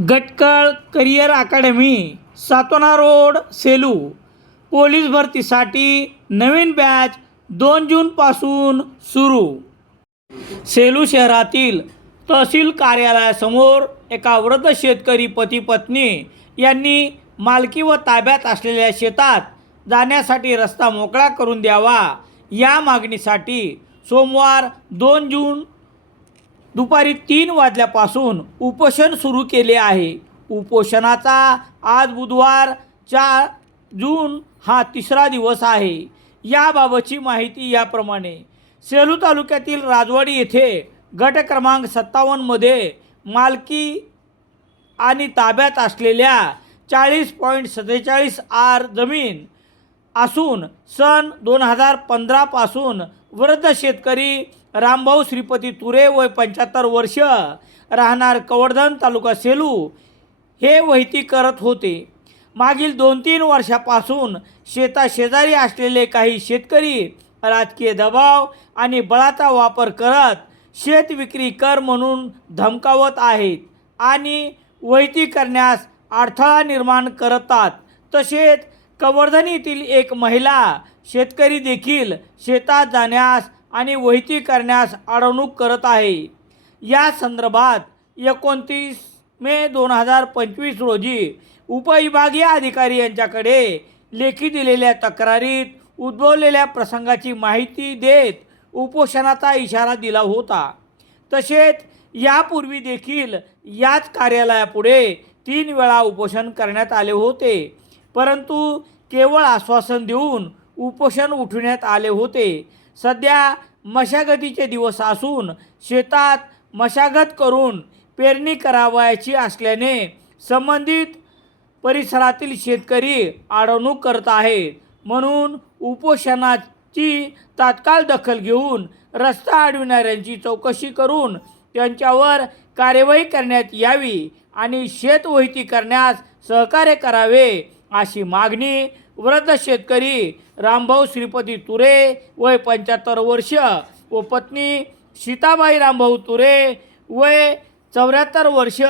Gatkal career academy Satona road Selu. Police भरतीसाठी नवीन batch दोन जूनपासून सुरू. सेलू शहरातील तहसील कार्यालयासमोर एका वृद्ध शेतकरी पती पत्नी यांनी मालकी व ताब्यात असलेल्या शेतात जाण्यासाठी रस्ता मोकळा करून द्यावा या मागणीसाठी सोमवार दोन जून दुपारी तीन वाजल्यापासून उपोषण सुरू केले आहे. उपोषणाचा आज बुधवार चार जून हा तिसरा दिवस आहे. याबाबतची माहिती याप्रमाणे सेलू तालुक्यातील राजवाडी येथे गट क्रमांक सत्तावन्नमध्ये मालकी आणि ताब्यात असलेल्या चाळीस पॉईंट सत्तेचाळीस आर जमीन असून सन दोन हजार पंधरापासून वृद्ध शेतकरी रामभाऊ श्रीपती तुरे वय पंच्याहत्तर वर्ष राहणार कवडधन तालुका सेलू हे वहिती करत होते. मागील दोन तीन वर्षापासून शेताशेजारी असलेले काही शेतकरी राजकीय दबाव आणि बळाचा वापर करत शेत विक्री कर म्हणून धमकावत आहेत आणि वैती करण्यास अडथळा निर्माण करतात. तसेच कवर्धन येथील एक महिला शेतकरी देखील शेतात जाण्यास आणि वहिती करण्यास अडवणूक करत आहे. या संदर्भात एकोणतीस मे दोन हजार पंचवीस रोजी उपविभागीय अधिकारी यांच्याकडे लेखी दिलेल्या तक्रारीत उद्भवलेल्या प्रसंगाची माहिती देत उपोषणाचा इशारा दिला होता. तसेच यापूर्वी देखील याच कार्यालयापुढे तीन वेळा उपोषण करण्यात आले होते. परंतु केवळ आश्वासन देऊन उपोषण उठवण्यात आले होते. सध्या मशागतीचे दिवस असून शेतात मशागत करून पेरणी करावयाची असल्याने संबंधित परिसरातील शेतकरी अडवणूक करत आहेत. म्हणून उपोषणाची तात्काळ दखल घेऊन रस्ता अडविणाऱ्यांची चौकशी करून त्यांच्यावर कार्यवाही करण्यात यावी आणि शेतवहिती करण्यास सहकार्य करावे अशी मागणी वृद्ध शेतकरी रामभाऊ श्रीपती तुरे वय पंच्याहत्तर वर्ष व पत्नी सीताबाई रामभाऊ तुरे वय चौऱ्याहत्तर वर्ष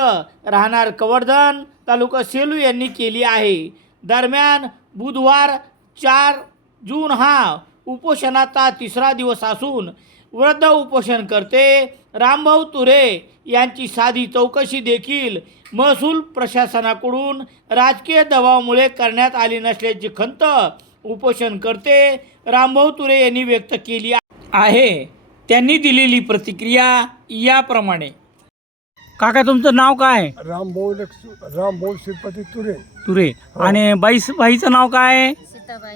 राहणार कवर्धन तालुका सेलू यांनी केली आहे. दरम्यान बुधवार चार जून हा उपोषणाचा तिसरा दिवस असून वृद्ध उपोषणकर्ते रामभाऊ तुरे यांची साधी चौकशी देखील महसूल प्रशासनाकडून राजकीय दबावामुळे करण्यात आली नसल्याची खंत उपोषणकर्ते रामभाऊ तुरे यांनी व्यक्त केली आहे. त्यांनी दिलेली प्रतिक्रिया याप्रमाणे. काका तुमचं नाव काय? रामभाऊ लक्ष रामभाऊ श्रीपती तुरे. तुरे. आणि बाई बाईचं नाव काय? सीताबाई.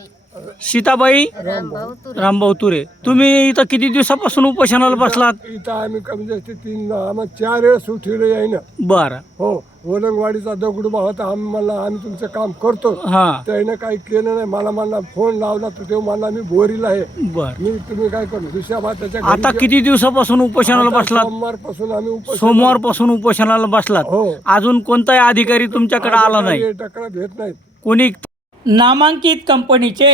सीताबाई रामभाऊ तुरे. रामभाऊ तुरे तुम्ही इथं किती दिवसापासून उपोषणाला बसलात? इथं आम्ही कमी जास्त तीन आम्हाला चार वेळेस उठवले आहे ना बरं. हो वलंगवाडीचा दगडूबा होता. आम्ही म्हणला आम्ही तुमचं काम करतो. हां. त्याने काही केलं नाही. मला म्हणला फोन लावला तर तेव्हा म्हणला मी बोरीला आहे. बरं. मी तुम्ही काय करू दुसऱ्या भाताच्या आता किती दिवसापासून उपोषणाला बसलात? सोमवारपासून आम्ही उपोषण- सोमवारपासून उपोषणाला बसलात. हो. अजून कोणताही अधिकारी तुमच्याकडे आला नाही. तक्रार घेत नाहीत. कोणी नामांकित कंपनीचे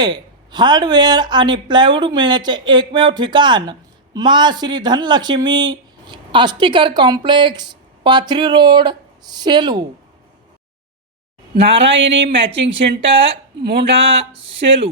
हार्डवेअर आणि प्लायवूड मिळण्याचे एकमेव ठिकाण मा Shri Dhanalakshmi Ashtikar complex Pathri road Selu. Narayani matching centre Mondha Selu.